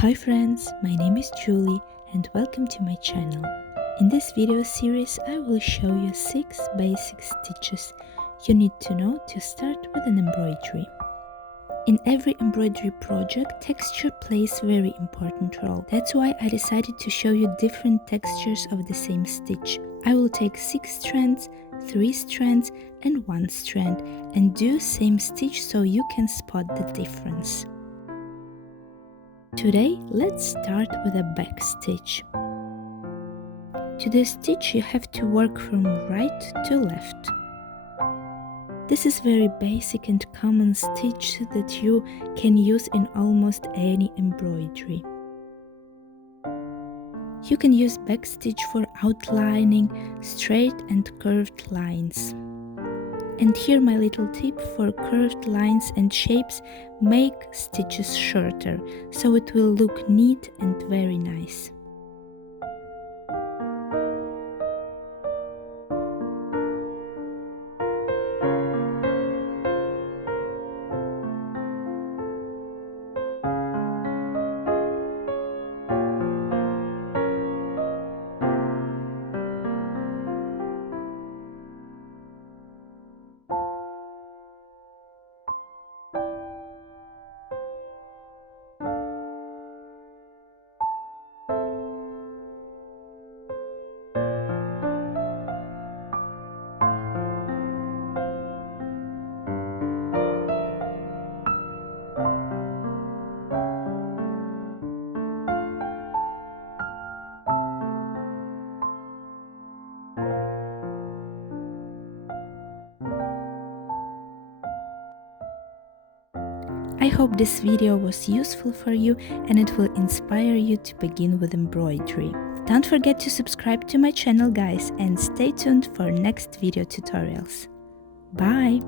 Hi friends, my name is Julie and welcome to my channel. In this video series I will show you 6 basic stitches you need to know to start with an embroidery. In every embroidery project, texture plays a very important role. That's why I decided to show you different textures of the same stitch. I will take 6 strands, 3 strands and 1 strand and do same stitch so you can spot the difference. Today, let's start with a back stitch. To this stitch you have to work from right to left. This is very basic and common stitch that you can use in almost any embroidery. You can use back stitch for outlining straight and curved lines. And here my little tip: for curved lines and shapes, make stitches shorter, so it will look neat and very nice. I hope this video was useful for you and it will inspire you to begin with embroidery. Don't forget to subscribe to my channel guys and stay tuned for next video tutorials. Bye!